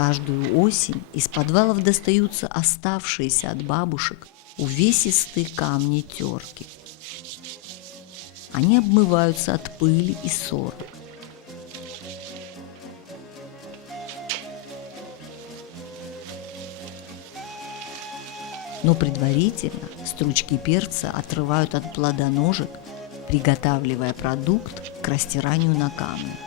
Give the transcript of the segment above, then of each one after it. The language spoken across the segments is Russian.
Каждую осень из подвалов достаются оставшиеся от бабушек увесистые камни-терки. Они обмываются от пыли и ссора. Но предварительно стручки перца отрывают от плода ножек, приготавливая продукт к растиранию на камне.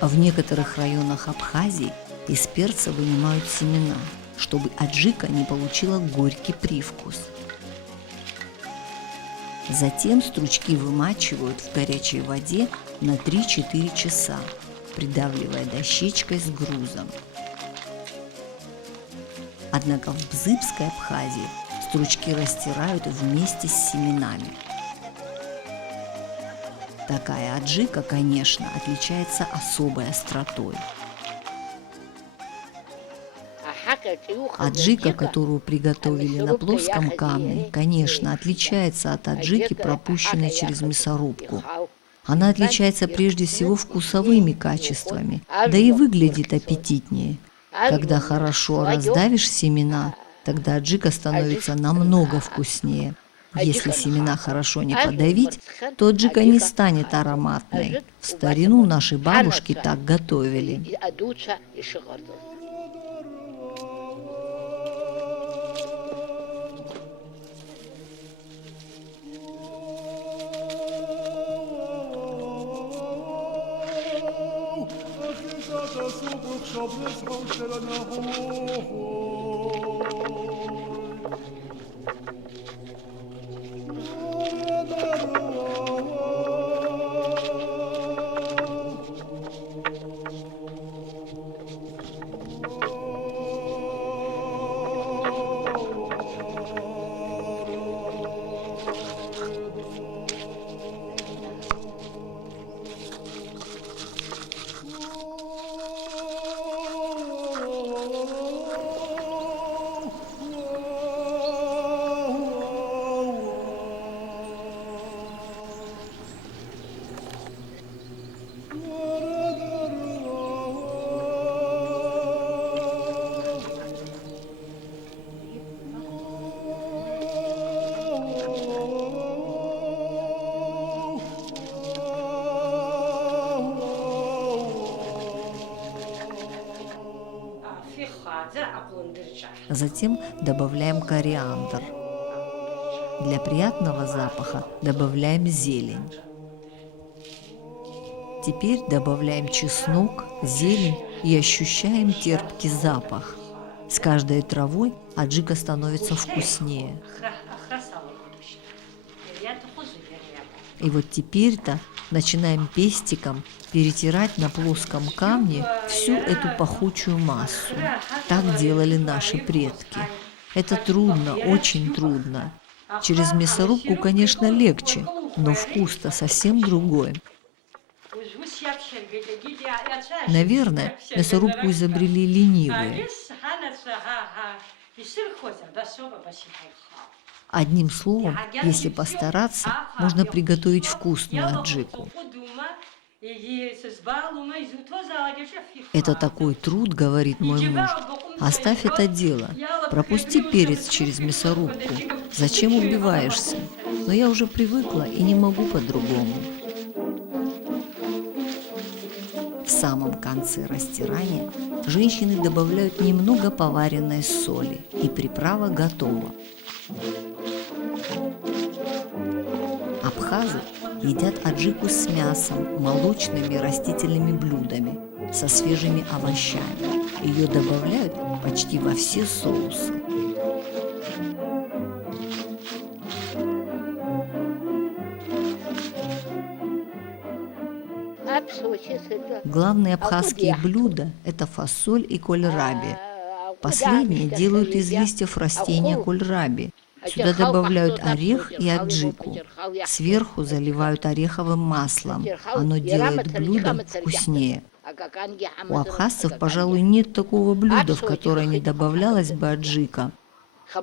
В некоторых районах Абхазии из перца вынимают семена, чтобы аджика не получила горький привкус. Затем стручки вымачивают в горячей воде на 3-4 часа, придавливая дощечкой с грузом. Однако в Бзыбской Абхазии стручки растирают вместе с семенами. Такая аджика, конечно, отличается особой остротой. Аджика, которую приготовили на плоском камне, конечно, отличается от аджики, пропущенной через мясорубку. Она отличается прежде всего вкусовыми качествами, да и выглядит аппетитнее. Когда хорошо раздавишь семена, тогда аджика становится намного вкуснее. Если семена хорошо не подавить, то аджика не станет ароматной. В старину наши бабушки так готовили. Затем добавляем кориандр. Для приятного запаха добавляем зелень. Теперь добавляем чеснок, зелень и ощущаем терпкий запах. С каждой травой аджика становится вкуснее. И вот теперь-то начинаем пестиком перетирать на плоском камне всю эту пахучую массу. Так делали наши предки. Это трудно, очень трудно. Через мясорубку, конечно, легче, но вкус-то совсем другой. Наверное, мясорубку изобрели ленивые. Одним словом, если постараться, можно приготовить вкусную аджику. Это такой труд, говорит мой муж. Оставь это дело. Пропусти перец через мясорубку. Зачем убиваешься? Но я уже привыкла и не могу по-другому. В самом конце растирания женщины добавляют немного поваренной соли, и приправа готова. Абхазы едят аджику с мясом, молочными растительными блюдами, со свежими овощами. Ее добавляют почти во все соусы. Главные абхазские блюда – это фасоль и кольраби. Последние делают из листьев растения кольраби. Сюда добавляют орех и аджику. Сверху заливают ореховым маслом. Оно делает блюдо вкуснее. У абхазцев, пожалуй, нет такого блюда, в которое не добавлялась бы аджика.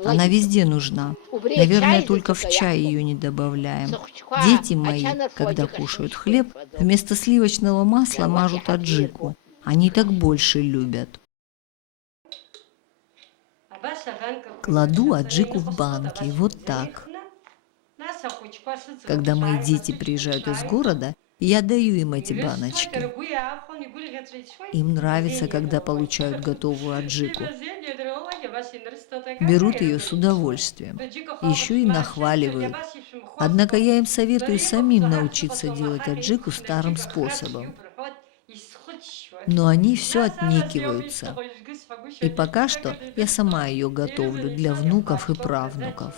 Она везде нужна. Наверное, только в чай ее не добавляем. Дети мои, когда кушают хлеб, вместо сливочного масла мажут аджику. Они так больше любят. Кладу аджику в банки, вот так. Когда мои дети приезжают из города, я даю им эти баночки. Им нравится, когда получают готовую аджику. Берут ее с удовольствием. Еще и нахваливают. Однако я им советую самим научиться делать аджику старым способом. Но они все отнекиваются. И пока что я сама ее готовлю для внуков и правнуков.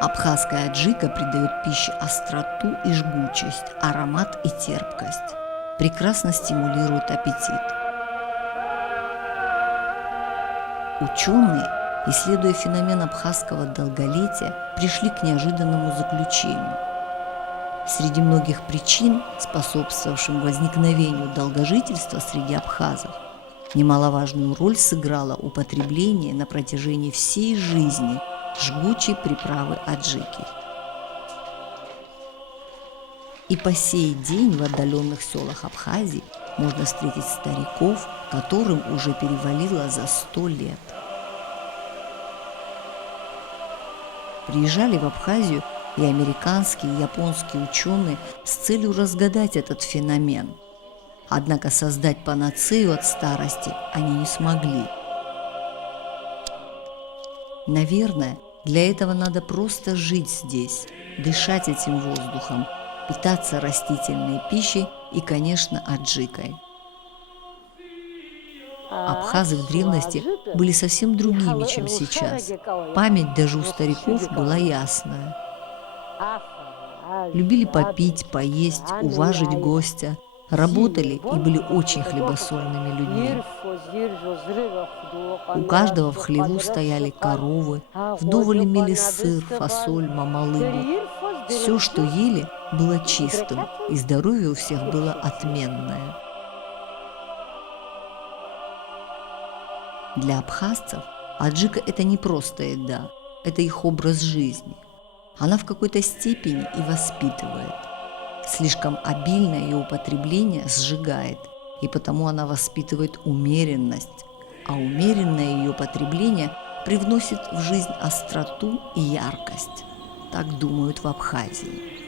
Абхазская аджика придает пище остроту и жгучесть, аромат и терпкость. Прекрасно стимулирует аппетит. Ученые, исследуя феномен абхазского долголетия, пришли к неожиданному заключению. Среди многих причин, способствовавшим возникновению долгожительства среди абхазов, немаловажную роль сыграло употребление на протяжении всей жизни жгучей приправы аджики. И по сей день в отдаленных селах Абхазии можно встретить стариков, которым уже перевалило за 100 лет. Приезжали в Абхазию и американские, и японские ученые с целью разгадать этот феномен. Однако создать панацею от старости они не смогли. Наверное, для этого надо просто жить здесь, дышать этим воздухом, питаться растительной пищей и, конечно, аджикой. Абхазы в древности были совсем другими, чем сейчас. Память даже у стариков была ясная. Любили попить, поесть, уважить гостя, работали и были очень хлебосольными людьми. У каждого в хлеву стояли коровы, вдоволь имели сыр, фасоль, мамалыгу. Все, что ели, было чистым, и здоровье у всех было отменное. Для абхазцев аджика – это не просто еда, это их образ жизни. Она в какой-то степени и воспитывает. Слишком обильное ее употребление сжигает, и потому она воспитывает умеренность, а умеренное ее потребление привносит в жизнь остроту и яркость. Так думают в Абхазии.